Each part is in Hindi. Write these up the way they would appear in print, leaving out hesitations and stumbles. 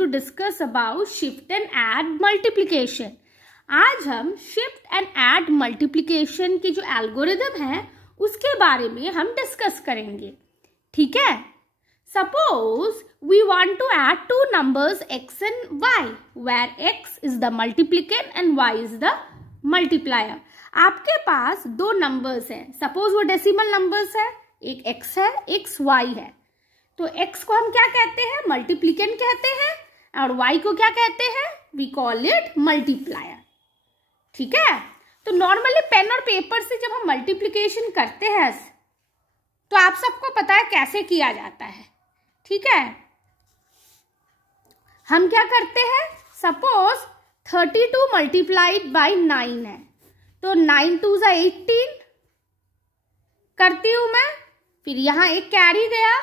to discuss about shift and add multiplication. आज हम shift and add multiplication की जो एल्गोरिदम है उसके बारे में हम डिस्कस करेंगे. ठीक है. Suppose we want to add two numbers x and y, where x is the multiplicand and y is the multiplier. आपके पास दो नंबर्स हैं. सपोज वो डेसिमल नंबर्स है, एक x है, एक y है. तो x को हम क्या कहते हैं? मल्टीप्लिकेंट कहते हैं. और y को क्या कहते हैं? We call it multiplier. ठीक है. तो नॉर्मली पेन और पेपर से जब हम मल्टीप्लिकेशन करते हैं तो आप सबको पता है कैसे किया जाता है. ठीक है. हम क्या करते हैं? सपोज 32 मल्टीप्लाइड बाई 9 है, तो 9 2 = 18 करती हूं मैं. फिर यहां एक कैरी गया,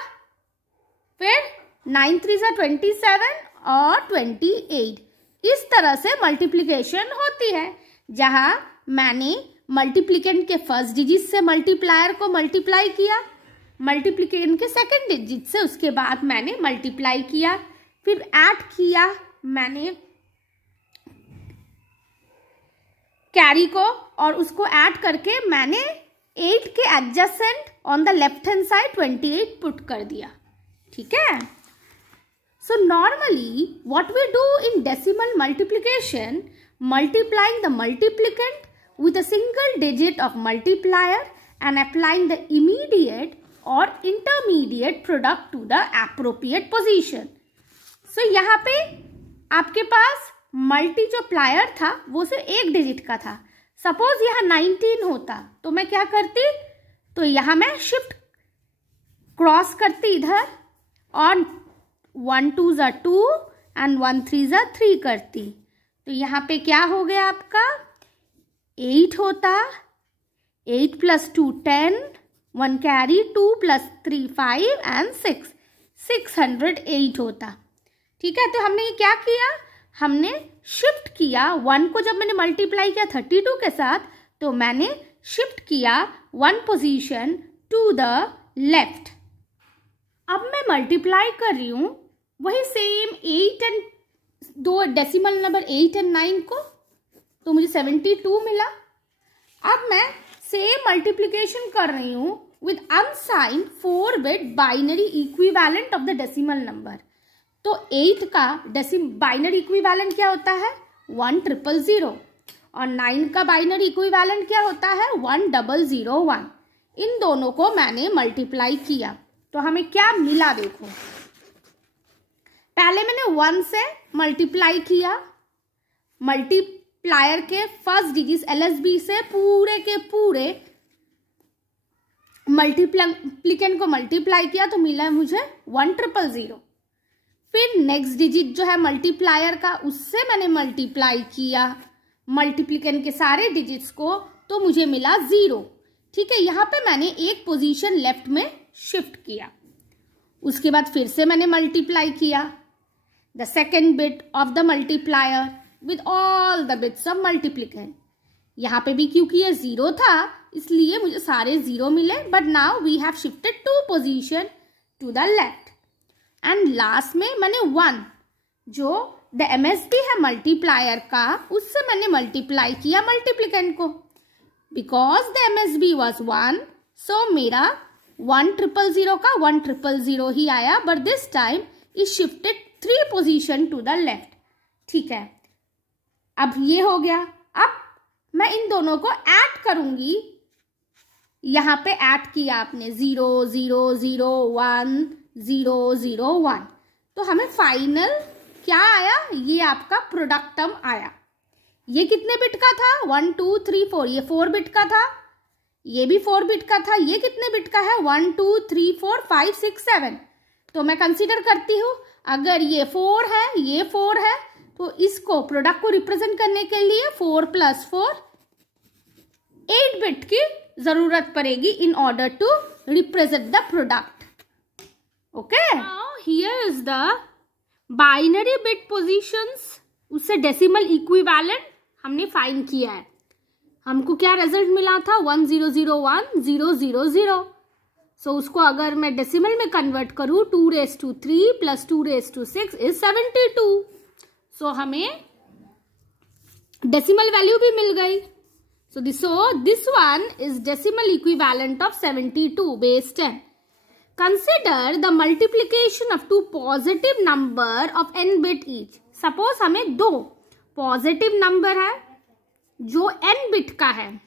फिर 9 3 = 27 और 28. इस तरह से मल्टीप्लिकेशन होती है, जहां मैंने मल्टीप्लिकेंट के फर्स्ट डिजिट से मल्टीप्लायर को मल्टीप्लाई किया, मल्टीप्लिकेंट के सेकंड डिजिट से उसके बाद मैंने मल्टीप्लाई किया, फिर ऐड किया मैंने कैरी को, और उसको ऐड करके मैंने 8 के adjacent on the left hand side 28 put कर दिया. ठीक है. So normally what we do in decimal multiplication, multiplying the multiplicand with a single digit of multiplier and applying the immediate or intermediate product to the appropriate position. So यहाँ पे आपके पास मल्टीप्लायर था, वो सिर्फ एक डिजिट का था. सपोज यहाँ 19 होता तो मैं क्या करती? तो यहाँ मैं शिफ्ट क्रॉस करती इधर, और 1 2 = 2 एंड 1 3 = 3 करती. तो यहाँ पे क्या हो गया आपका? 8 होता, 8 + 2 10, 1 कैरी, 2 + 3 5 एंड 6 608 होता. ठीक है. तो हमने ये क्या किया? हमने शिफ्ट किया. 1 को जब मैंने मल्टीप्लाई किया 32 के साथ, तो मैंने शिफ्ट किया 1 पोजीशन टू द लेफ्ट. अब मैं मल्टीप्लाई कर रही हूं वही सेम 8 एंड दो डेसिमल नंबर 8 एंड 9 को, तो मुझे 72 मिला. अब मैं सेम मल्टीप्लिकेशन कर रही हूं with unsigned 4-bit binary equivalent of the decimal number. तो 8 का बाइनरी इक्विवेलेंट क्या होता है? 1000, और 9 का बाइनरी इक्विवेलेंट क्या होता है? 1001. इन दोनों को मैंने मल्टीप्लाई किया तो हमें क्या मिला देखो. पहले मैंने 1 से मल्टीप्लाई किया, मल्टीप्लायर के फर्स्ट डिजिट LSB से पूरे के पूरे मल्टीप्लिकेंट को मल्टीप्लाई किया, तो मिला मुझे 1000. फिर नेक्स्ट डिजिट जो है मल्टीप्लायर का, उससे मैंने मल्टीप्लाई किया मल्टीप्लिकेंट के सारे डिजिट्स को, तो मुझे मिला 0. ठीक है. यहाँ पे मैंने एक पोजीशन लेफ्ट में शिफ्ट किया. उसके बाद फिर से मैंने मल्टीप्लाई किया the second bit of the multiplier with all the bits of multiplicand. यहाँ पे भी क्योंकि ये 0 था इसलिए मुझे सारे 0 मिले, but now we have shifted 2 position to the left. And last में मैंने 1 जो द MSB है मल्टीप्लायर का, उससे मैंने मल्टीप्लाई किया मल्टीप्लिकेंट को. Because the MSB was 1, so मेरा 1000 का 1000 ही आया, but this time is shifted 3 position to the left. ठीक है. अब ये हो गया. अब मैं इन दोनों को ऐड करूंगी. यहां पे ऐड किया आपने 0 0 0 1 0 0 1, तो हमें फाइनल क्या आया? ये आपका प्रोडक्ट टर्म आया. ये कितने बिट का था? 1 2 3 4. ये 4 बिट का था, ये भी 4 बिट का था. ये कितने बिट का है? 1 2 3 4 5 6 7. तो मैं कंसीडर करती हूं अगर ये 4 है, ये 4 है, तो इसको प्रोडक्ट को रिप्रेजेंट करने के लिए 4 + 4 8 बिट की जरूरत पड़ेगी in order to represent the product. Okay. Now here is the binary bit positions, उससे डेसिमल इक्विवेलेंट हमने फाइंड किया है. हमको क्या रिजल्ट मिला था? 1001 000. सो उसको अगर मैं डेसिमल में कन्वर्ट करूँ 2⁻³ + 2⁻6 इज 72। सो हमें डेसिमल वैल्यू भी मिल गई। So this one is decimal equivalent of 72 base 10. Consider the multiplication of two positive number of n bit each. Suppose हमें दो पॉजिटिव नंबर है जो n बिट का है,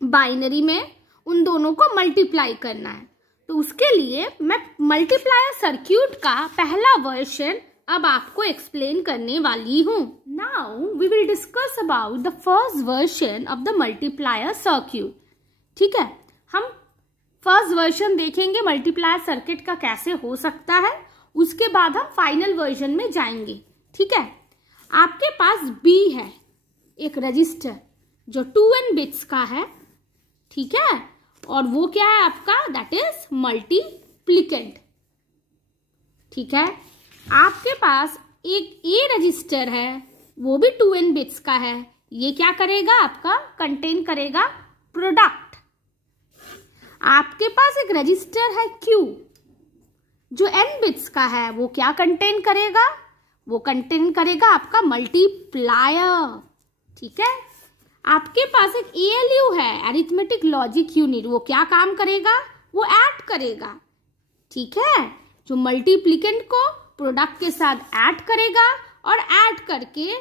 बाइनरी में उन दोनों को मल्टीप्लाई करना है। तो उसके लिए मैं मल्टीप्लायर सर्क्यूट का पहला वर्जन अब आपको एक्सप्लेन करने वाली हूँ। Now we will discuss about the first version of the multiplier circuit. ठीक है, हम फर्स्ट वर्जन देखेंगे मल्टीप्लायर सर्किट का कैसे हो सकता है, उसके बाद हम फाइनल वर्जन में जाएंगे। ठीक है, आपके पास B है, एक रजिस्टर जो 2n बिट्स का है। ठीक है, और वो क्या है आपका, दैट इज मल्टीप्लिकेंट। ठीक है, आपके पास एक A रजिस्टर है, वो भी 2n बिट्स का है। ये क्या करेगा, आपका कंटेन करेगा प्रोडक्ट। आपके पास एक रजिस्टर है Q जो n बिट्स का है, वो क्या कंटेन करेगा, वो कंटेन करेगा आपका मल्टीप्लायर। ठीक है, आपके पास एक ALU है, अरिथमेटिक लॉजिक यूनिट, वो क्या काम करेगा, वो ऐड करेगा। ठीक है, जो मल्टीप्लिकेंट को प्रोडक्ट के साथ ऐड करेगा और ऐड करके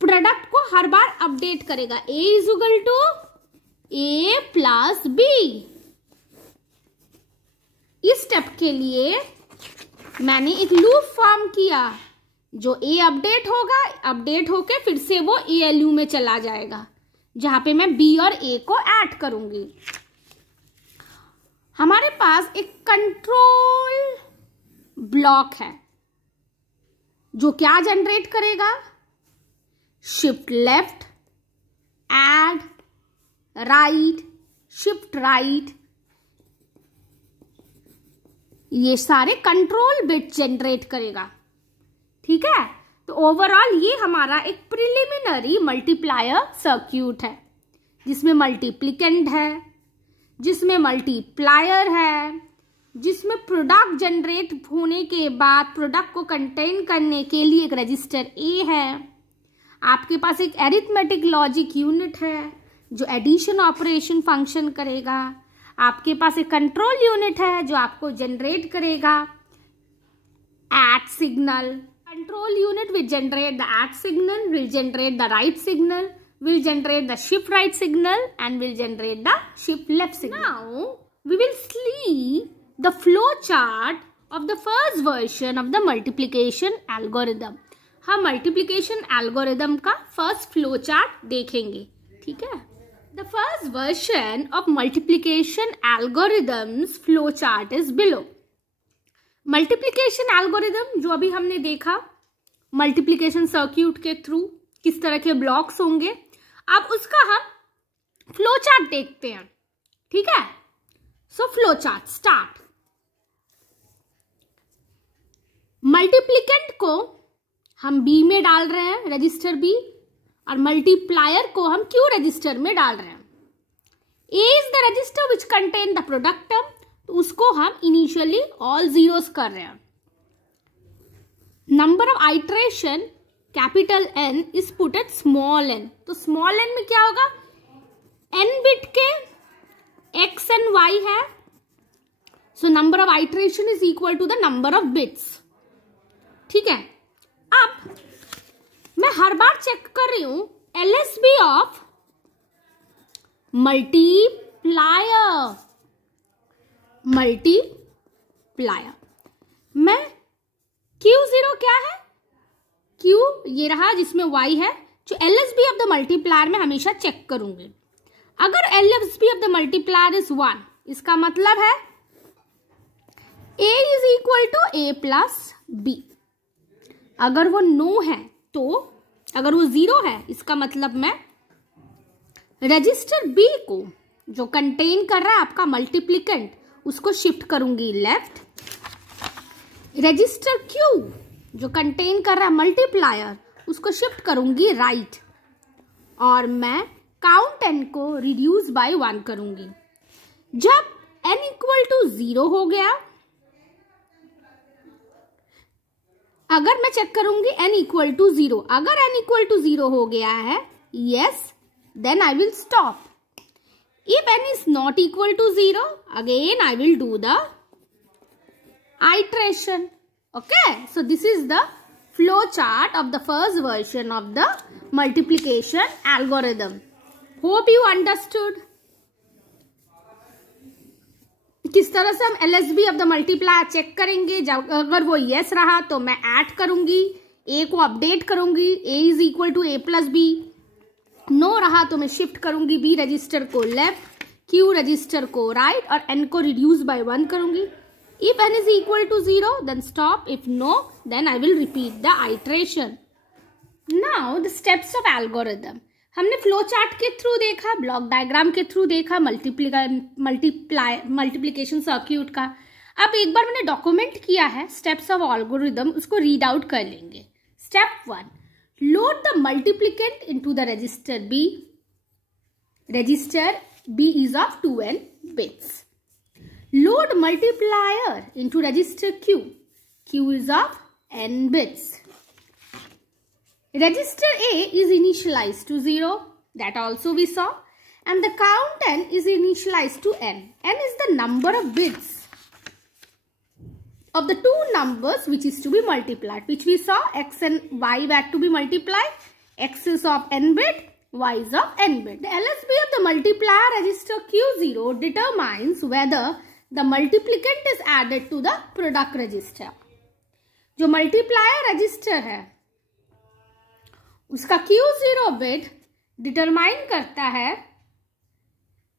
प्रोडक्ट को हर बार अपडेट करेगा। A = A + B। इस स्टेप के लिए मैंने एक लूप फॉर्म किया, जो A अपडेट होगा, अपडेट होके फिर से वो ALU में चला जाएगा, जहां पे मैं B और A को ऐड करूंगी। हमारे पास एक कंट्रोल ब्लॉक है जो क्या जनरेट करेगा, shift left, add, right, shift right, ये सारे कंट्रोल बिट जनरेट करेगा। ठीक है, तो ओवरऑल ये हमारा एक प्रिलिमिनरी मल्टीप्लायर सर्क्यूट है, जिसमें मल्टीप्लिकेंट है, जिसमें मल्टीप्लायर है, जिसमें प्रोडक्ट जनरेट होने के बाद प्रोडक्ट को कंटेन करने के लिए एक रजिस्टर A है। आपके पास एक अरिथमेटिक लॉजिक यूनिट है जो एडिशन ऑपरेशन फंक्शन करेगा। आपके पास एक कंट्रोल यूनिट है जो आपको जनरेट करेगा add signal. Control unit will generate the add signal, will generate the write signal, will generate the shift right signal and will generate the shift left signal. Now we will see the flow chart of the first version of the multiplication algorithm. हम multiplication algorithm का first flow chart देखेंगे। ठीक है, the first version of multiplication algorithm's flow chart is below. multiplication algorithm जो अभी हमने देखा multiplication circuit के थ्रू किस तरह के ब्लॉक्स होंगे, अब उसका हम फ्लो चार्ट देखते हैं। ठीक है, so flow chart start. Multiplicand को हम B में डाल रहे हैं, रजिस्टर B, और मल्टीप्लायर को हम Q रजिस्टर में डाल रहे हैं। A is the register which contain the product term, तो उसको हम इनिशियली ऑल जीरोस कर रहे हैं। Number of iteration capital N is put at small n, तो स्मॉल n में क्या होगा, n बिट के x and y है, so number of iteration is equal to the number of bits. ठीक है, अब मैं हर बार चेक कर रही हूं LSB ऑफ मल्टीप्लायर। मैं Q0 क्या है, Q ये रहा जिसमें Y है, जो LSB ऑफ द मल्टीप्लायर में हमेशा चेक करूंगी। अगर LSB of the multiplier is 1, इसका मतलब है A is equal to A + B। अगर वो नो है, तो अगर वो 0 है, इसका मतलब मैं रजिस्टर B को जो कंटेन कर रहा है आपका मल्टीप्लिकेंट, उसको शिफ्ट करूंगी लेफ्ट। रजिस्टर Q जो कंटेन कर रहा है मल्टीप्लायर, उसको शिफ्ट करूंगी राइट। और मैं काउंट n को रिड्यूस बाय 1 करूंगी। जब n इक्वल टू 0 हो गया, अगर मैं चेक करूंगी n इक्वल टू 0, अगर n इक्वल टू 0 हो गया है, yes, then I will stop. If n is not equal to 0, again I will do the iteration. Okay, so this is the flow chart of the first version of the multiplication algorithm. Hope you understood. किस तरह से हम LSB ऑफ द मल्टीप्लायर चेक करेंगे। जब अगर वो yes रहा तो मैं ऐड करूंगी, a को अपडेट करूंगी, a is equal to a plus B. नो रहा तो मैं शिफ्ट करूंगी b रजिस्टर को लेफ्ट, q रजिस्टर को राइट और n को रिड्यूस बाय 1 करूंगी। If n is equal to 0, then stop. If no, then I will repeat the iteration. Now the steps of algorithm. हमने फ्लो चार्ट के थ्रू देखा, ब्लॉक डायग्राम के थ्रू देखा, मल्टीप्लिकेशन सर्क्यूट का। अब एक बार मैंने डॉक्यूमेंट किया है स्टेप्स ऑफ एल्गोरिथम, उसको रीड आउट कर लेंगे। Step 1, load the multiplicand into the register B. Register B is of 2n bits. Load multiplier into register Q. Q is of n bits. Register A is initialized to 0. That also we saw. And the count n is initialized to n. N is the number of bits of the two numbers which is to be multiplied. Which we saw x and y were to be multiplied. X is of n bit. Y is of n bit. The LSB of the multiplier register Q0 determines whether the multiplicand is added to the product register. जो multiplier register है उसका Q0 बिट डिटरमाइन करता है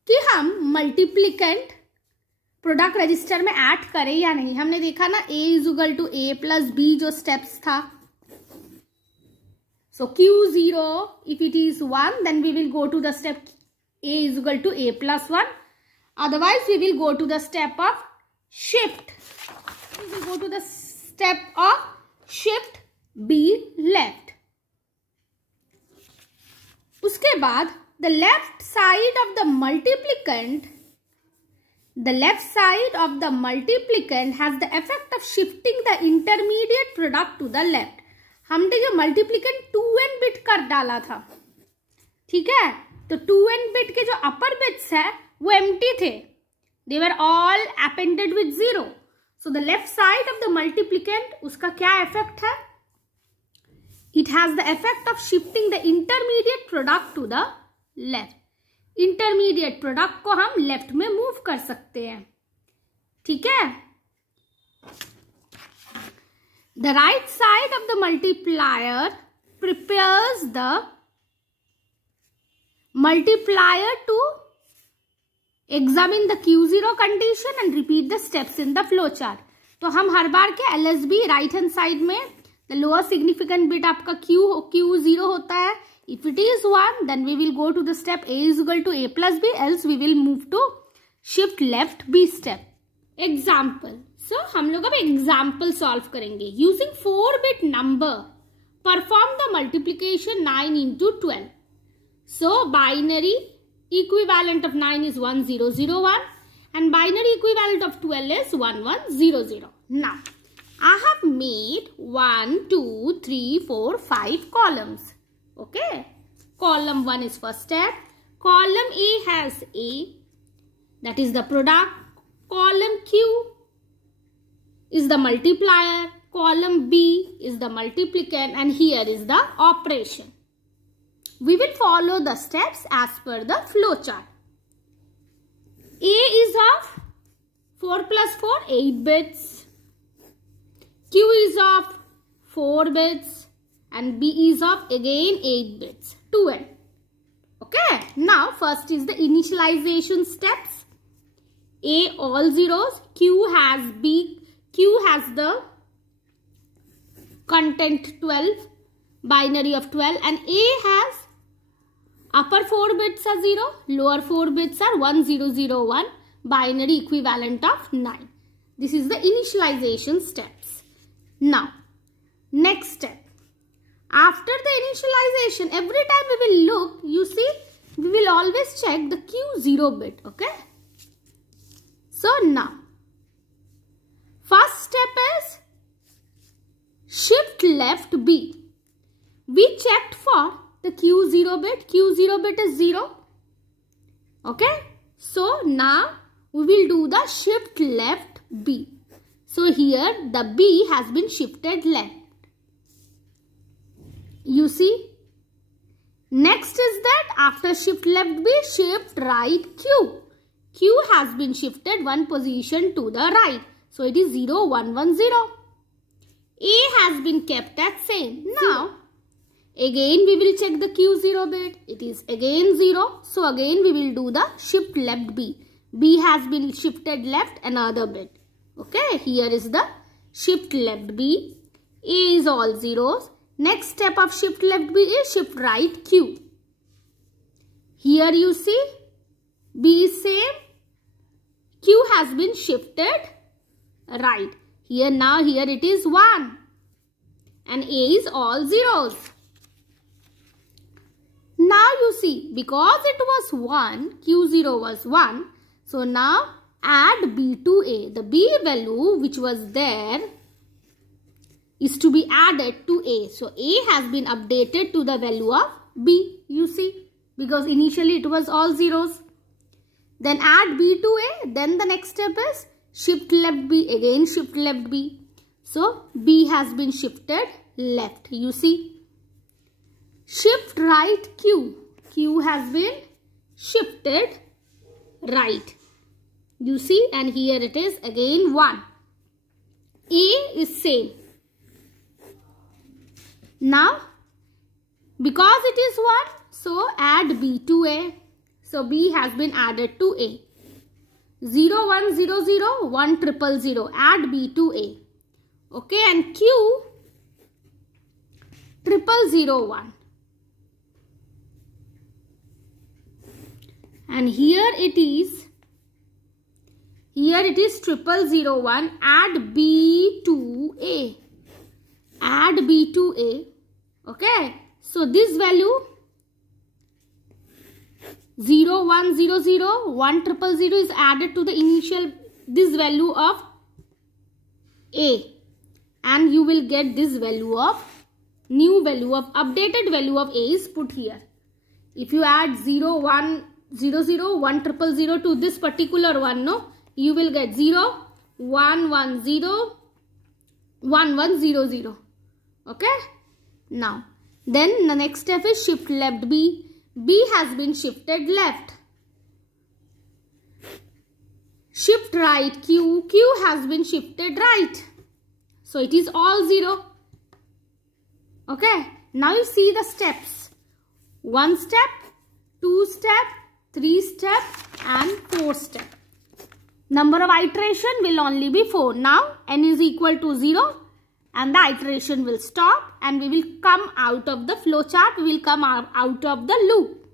कि हम मल्टीप्लिकेंट प्रोडक्ट रजिस्टर में ऐड करें या नहीं। हमने देखा ना a is equal to a plus b जो स्टेप्स था। So Q0 if it is 1 then we will go to the step a is equal to a plus 1. Otherwise, we will go to the step of shift. We will go to the step of shift B left. उसके बाद the left side of the multiplicand has the effect of shifting the intermediate product to the left. हमने जो multiplicand 2n बिट कर डाला था, ठीक है, तो 2n बिट के जो अपर बिट्स है वो empty थे, they were all appended with 0. So the left side of the multiplicand, उसका क्या effect है? It has the effect of shifting the intermediate product to the left. Intermediate product को हम left में move कर सकते हैं, ठीक है। The right side of the multiplier prepares the multiplier to examine the Q0 condition and repeat the steps in the flow chart. तो हम हर बार के LSB राइट हैंड साइड में the lower significant bit आपका Q0 होता है. If it is 1, then we will go to the step A is equal to A plus B, else we will move to shift left B step. Example. So हम लोग अब example solve करेंगे. Using 4-bit number, perform the multiplication 9 into 12. So binary equivalent of 9 is 1001 and binary equivalent of 12 is 1100. Now, I have made 1, 2, 3, 4, 5 columns. Okay. Column 1 is first step. Column A has A, that is the product. Column Q is the multiplier. Column B is the multiplicand and here is the operation. We will follow the steps as per the flow chart. A is of 4 plus 4, 8 bits. Q is of 4 bits and B is of again 8 bits, 2n. Okay, now first is the initialization steps. A all zeros, Q has the content 12, binary of 12 and A has upper 4 bits are 0, lower 4 bits are 1001, binary equivalent of 9. This is the initialization steps. Now, next step. After the initialization, every time we will look, you see we will always check the Q0 bit. Okay. So now, first step is shift left B. We checked for the Q0 bit. Q0 bit is 0. Okay. So now we will do the shift left B. So here the B has been shifted left. You see. Next is that after shift left B, shift right Q. Q has been shifted one position to the right. So it is 0, 1, 1, 0. A has been kept at same. Now, again we will check the Q0 bit. It is again 0. So again we will do the shift left B. B has been shifted left another bit. Okay, here is the shift left B. A is all zeros. Next step of shift left B is shift right Q. Here you see B is same. Q has been shifted right. Here now here it is 1. And A is all zeros. Now you see because it was 1, Q0 was 1. So now add B to A. The B value which was there is to be added to A. So A has been updated to the value of B, you see, because initially it was all zeros. Then add B to A. Then the next step is shift left B, again shift left B. So B has been shifted left, you see. Shift right Q. Q has been shifted right, you see, and here it is again 1. A is same. Now, because it is 1, so add B to A. So B has been added to A. 0, 1, 0, 0, 1, 0, 0. Add B to A. Okay, and Q 0, 0, 1. And here it is 0, 0, 1. Add B to A. Add B to A. Okay, so this value 0, 1, 0, 0, 1, 0, 0 is added to the initial this value of A, and you will get this value of new value of updated value of A is put here. If you add 0, 1, 0, 0, 1, 0, 0 to this particular one, no, you will get 0, 1, 1, 0, 1, 1, 0, 0. Okay. Now, then the next step is shift left B. B has been shifted left. Shift right Q. Q has been shifted right. So it is all 0. Okay. Now you see the steps. 1 step, 2 step, 3 step and 4 step. Number of iteration will only be 4. Now n is equal to 0. And the iteration will stop and we will come out of the flowchart. We will come out of the loop.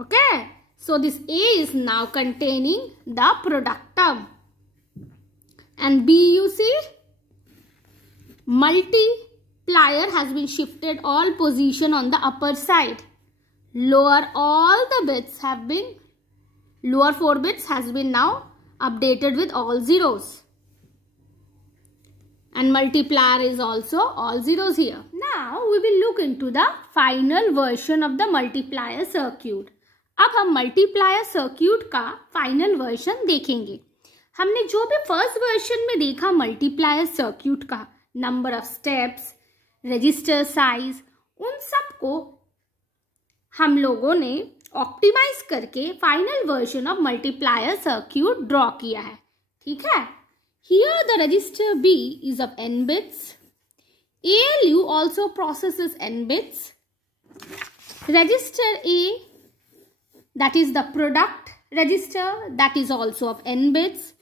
Okay. So this A is now containing the product term. And B you see, multiplier has been shifted all position on the upper side. Lower 4 bits has been now updated with all zeros. And multiplier is also all zeros here. Now we will look into the final version of the multiplier circuit. अब हम multiplier circuit का final version देखेंगे. हमने जो भी first version में देखा multiplier circuit का number of steps, register size, उन सब को हम लोगों ने optimize करके final version of multiplier circuit draw किया है. ठीक है? Here the register B is of n bits. ALU also processes n bits. Register A, that is the product register, that is also of n bits.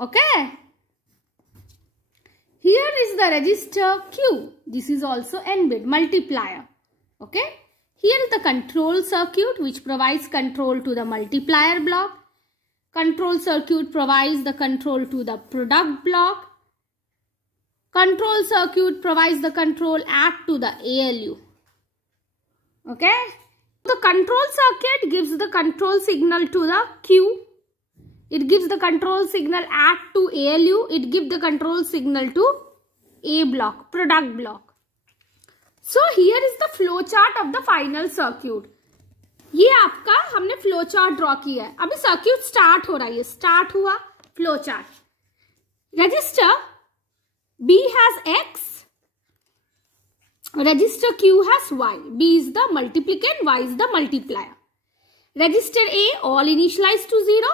Okay. Here is the register Q. This is also n bit multiplier. Okay. Here is the control circuit which provides control to the multiplier block. Control circuit provides the control to the product block. Control circuit provides the control add to the ALU. Okay. The control circuit gives the control signal to the Q. It gives the control signal AT to ALU. It gives the control signal to A block, product block. So here is the flow chart of the final circuit. ये आपका हमने फ्लो चार्ट ड्रॉ किया है. अभी सर्क्यूट स्टार्ट हो रहा है. स्टार्ट हुआ flow chart. Register B has X, register Q has Y. B is the multiplicand, Y is the multiplier. Register A all initialized to 0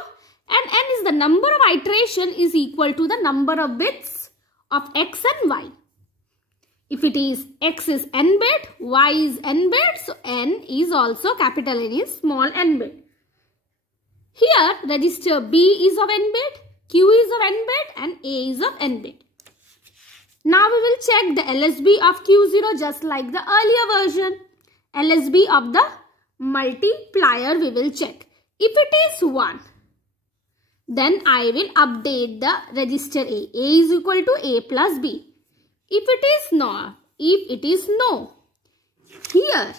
and N is the number of iteration is equal to the number of bits of X and Y. If it is X is N bit, Y is N bit, so N is also capital N is small n bit. Here register B is of N bit, Q is of N bit and A is of N bit. Now we will check the LSB of Q0 just like the earlier version. LSB of the multiplier we will check. If it is 1, then I will update the register A. A is equal to A plus B. If it is not, if it is no, here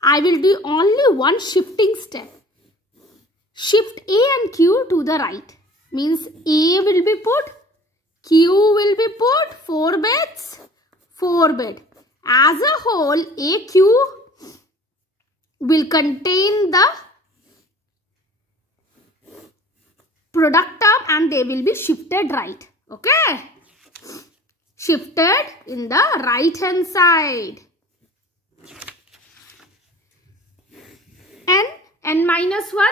I will do only one shifting step. Shift A and Q to the right. Means A will be put, Q will be put 4 bits, 4 bit. As a whole, AQ will contain the product term and they will be shifted right. Okay. Shifted in the right hand side. N minus 1,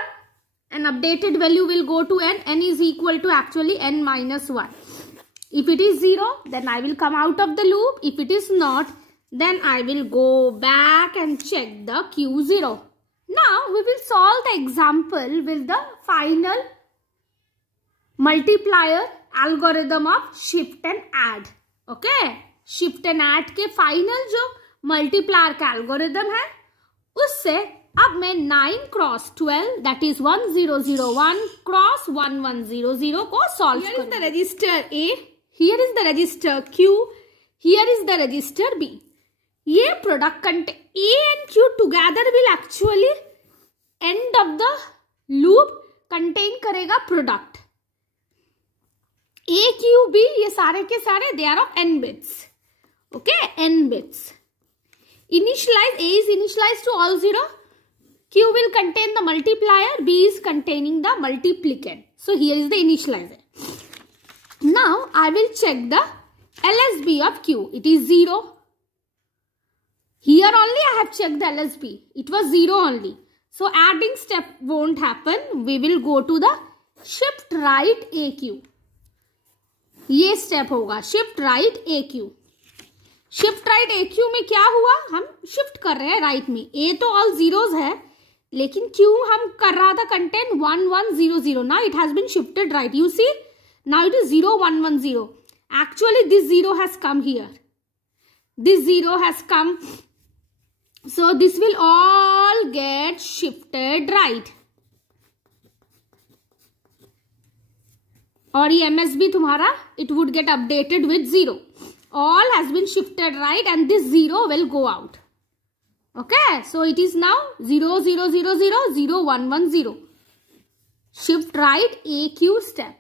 an updated value will go to N. N is equal to actually N minus 1. If it is 0, then I will come out of the loop. If it is not, then I will go back and check the Q0. Now we will solve the example with the final multiplier algorithm of shift and add. Okay, shift and add के final जो multiplier का algorithm है, उससे अब मैं 9 cross 12 that is 1001 cross 1100 को solve करूँगा. Here is the register A, here is the register Q, here is the register B. ये product contain A and Q together will actually end of the loop contain करेगा product. A, Q, B ये सारे के सारे they are of n bits. Okay, n bits. Initialize, A is initialized to all 0. Q will contain the multiplier, B is containing the multiplicand. So here is the initializer. Now I will check the LSB of Q. It is 0. Here only I have checked the LSB. It was 0 only. So adding step won't happen. We will go to the shift right AQ. ये स्टेप होगा शिफ्ट राइट ए क्यू. शिफ्ट राइट ए क्यू में क्या हुआ, हम शिफ्ट कर रहे हैं राइट में. ए तो ऑल जीरोज है लेकिन क्यू हम कर रहा था contain 1100. Now it has been shifted right. You see now it is 0110. Actually this zero has come here. This zero has come. So this will all get shifted right. और ये MSB तुम्हारा it would get updated with 0. All has been shifted right and this 0 will go out. Okay, so it is now 00000110. Shift right AQ step.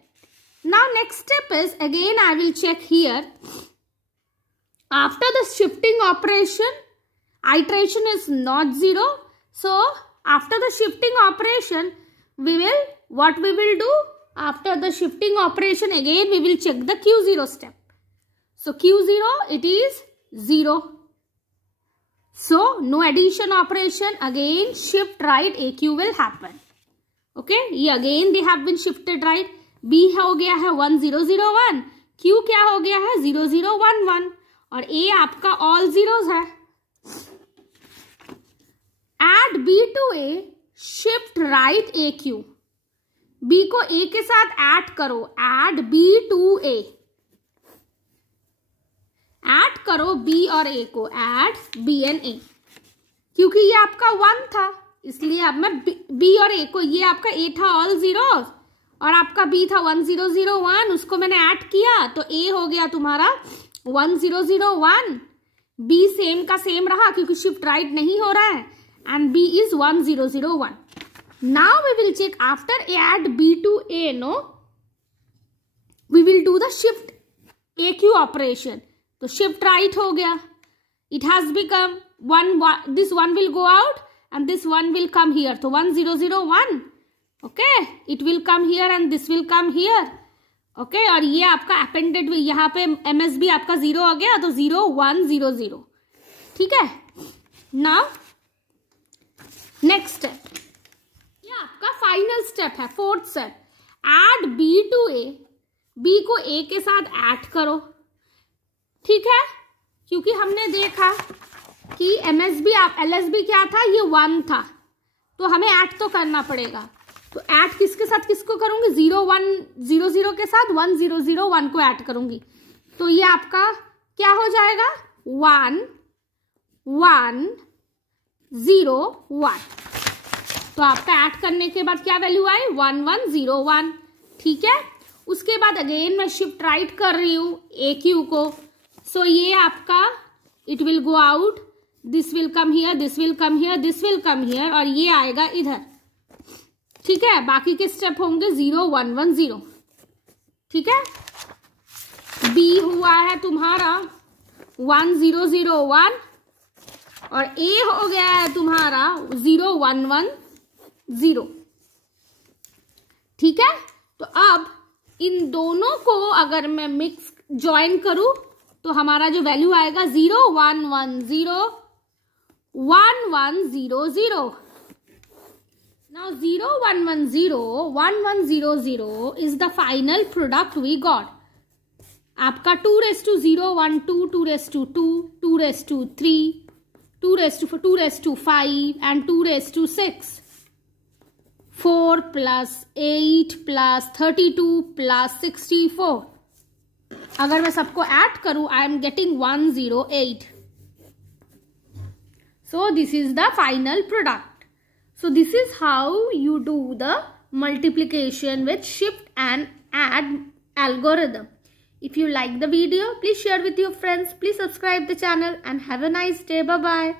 Now next step is again I will check here. After the shifting operation, iteration is not 0. So after the shifting operation, what we will do? After the shifting operation again we will check the Q0 step. So Q0 it is 0. So no addition operation, again shift right AQ will happen. Okay, ये again they have been shifted right. B हो गया है 1001, Q क्या हो गया है 0011 और A आपका all zeros है. Add B to A, shift right AQ. B को A के साथ ऐड करो. Add B to A. Add करो B और A को. Add B and A. क्योंकि ये आपका 1 था इसलिए अब मैं B और A को, ये आपका A था ऑल जीरोस और आपका B था 1001, उसको मैंने ऐड किया तो A हो गया तुम्हारा 1001. B सेम का सेम रहा क्योंकि शिफ्ट राइट नहीं हो रहा है. and B is 1001. Now we will check after add B to A, no? We will do the shift AQ operation. तो shift right हो गया. It has become this one will go out and this one will come here. So 1001. Okay, it will come here and this will come here. Okay, और ये आपका appended भी यहाँ पे MSB आपका 0 आ गया, तो 0 1 0 0. ठीक है. Now next step, ये आपका फाइनल स्टेप है, fourth step. Add B to A. B को A के साथ ऐड करो. ठीक है, क्योंकि हमने देखा कि MSB LSB क्या था, ये 1 था, तो हमें ऐड तो करना पड़ेगा. तो ऐड किसके साथ किसको करूंगी, 0 1 0 0 के साथ 1 0 0 1 को ऐड करूंगी. तो ये आपका क्या हो जाएगा, 1 1 0 1. तो आपका ऐड करने के बाद क्या वैल्यू आई, 1 1 0 1. ठीक है. उसके बाद अगेन मैं शिफ्ट राइट कर रही हूं AQ को. सो ये आपका it will go out, this will come here, this will come here, this will come here, और ये आएगा इधर. ठीक है. बाकी के स्टेप होंगे 0 1 1 0. ठीक है. B हुआ है तुम्हारा 1 0 0 1 और A हो गया है तुम्हारा 0 1 1 0. ठीक है. तो अब इन दोनों को अगर मैं मिक्स ज्वाइन करूं तो हमारा जो वैल्यू आएगा 0 1 1 0 1 1 0 0. Now 0 1 1 0 1 1 0 0 is the final product we got. आपका 2 raised to 0 1 2 2 raised to 2 2 raised to 3 2 raised to 4 2 raised to 5 and 2 raised to 6. 4 plus 8 plus 32 plus 64. अगर मैं सबको ऐड करूं, I am getting 108. So this is the final product. So this is how you do the multiplication with shift and add algorithm. If you like the video, please share with your friends. Please subscribe the channel and have a nice day. Bye bye.